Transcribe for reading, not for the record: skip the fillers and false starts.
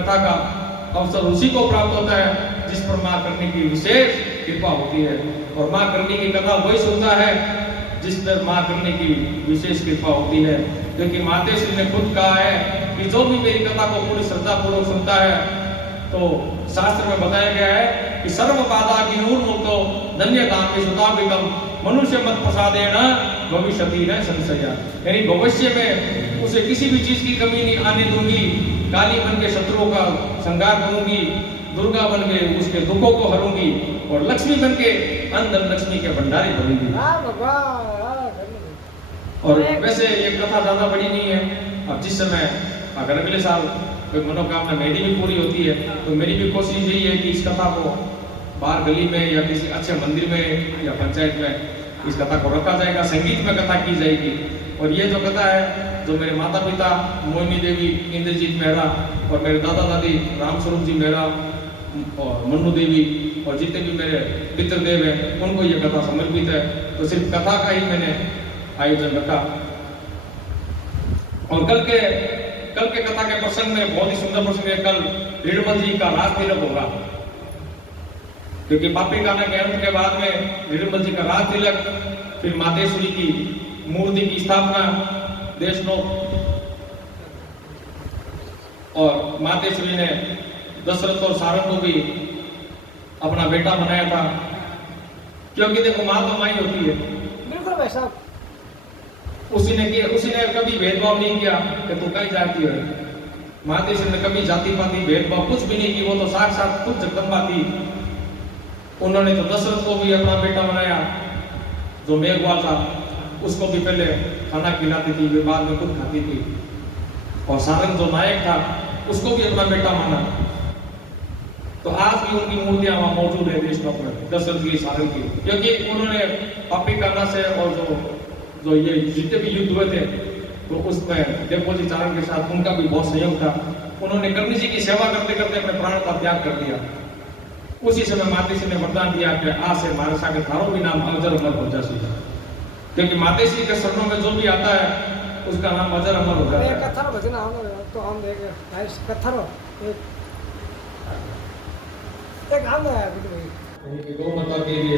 कथा का अवसर उसी को प्राप्त होता है जिस पर मां करनी की विशेष कृपा होती है। और मां करनी की कथा वही सुनता है जिस पर मां करनी की विशेष कृपा होती है। क्योंकि मातेश्वरी ने खुद कहा है कि जो भी मेरी कथा को पूरी श्रद्धा पूर्वक सुनता है, तो शास्त्र में बताया गया है कि सर्व बाधा विनिर्मुक्तो धन्यतापि सुतापितम मनुष्य मत प्रसादेन भविष्यति न संशया। यानी भविष्य में उसे किसी भी चीज की कमी नहीं आने दूंगी, काली बन के शत्रुओं का संहार करूंगी, दुर्गा बन के उसके दुखों को हरूंगी और लक्ष्मी बन के अंदर लक्ष्मी के भंडारे भरूंगी। और वैसे ये कथा ज्यादा बड़ी नहीं है। अब जिस समय अगर अगले साल कोई मनोकामना मेरी भी पूरी होती है, तो मेरी भी कोशिश यही है कि इस कथा को बाहर गली में या किसी अच्छे मंदिर में या पंचायत में इस कथा को रखा जाएगा, संगीत में कथा की जाएगी। और ये जो कथा है, जो मेरे माता पिता मोहिनी देवी, इंद्रजीत मेहरा और मेरे दादा दादी रामस्वरूप जी मेहरा और मन्नू देवी और जितने भी मेरे पितृदेव हैं, उनको ये कथा समर्पित है। तो सिर्फ कथा का ही मैंने आयोजन रखा। और कल के कथा के प्रसंग में बहुत ही सुंदर प्रसंग है। कल रीडमल जी का राज तिलक होगा, क्योंकि पापी काना के अंत के बाद में रीडमल जी का राज तिलक, फिर मातेश्वरी की मूर्ति की स्थापना देशनोक, और मातेश्वरी ने दशरथ और सारंग को भी अपना बेटा बनाया था। क्योंकि देखो माँ तो माँ ही होती है। बिल्कुल भाई साहब। उसी ने कभी भेदभाव नहीं किया कि तू कहीं जाती है। मातेश्वरी ने कभी जाति पाति भेदभाव कुछ भी नहीं की, वो तो साक्षात खुद जगदम्बा थी। उन्होंने तो दशरथ को भी अपना बेटा बनाया, जो मेघवाल था उसको भी पहले खाना खिलाती थी, वे बाद में खुद खाती थी। और सारंग जो नायक था उसको भी अपना बेटा माना। तो आज भी उनकी मूर्तियां वहां मौजूद है देशनोक में, दशरथ की, सारंग की। क्योंकि उन्होंने पापी काना से और जो ये जितने भी युद्ध हुए थे, तो उसमें देवोजी चारण के साथ उनका भी बहुत सहयोग था। उन्होंने कर्णी जी की सेवा करते करते अपने प्राण का त्याग कर दिया। उसी समय मातेश्वरी ने वरदान दिया कि आज से मारे सागे थारो भी नाम अजर अमर हो जासी। क्योंकि मातेश्वरी के शरणों में जो भी आता है उसका नाम अजर अमर हो जाता है। कथा भजन तो हम कथा एक आम है। गौ माता के लिए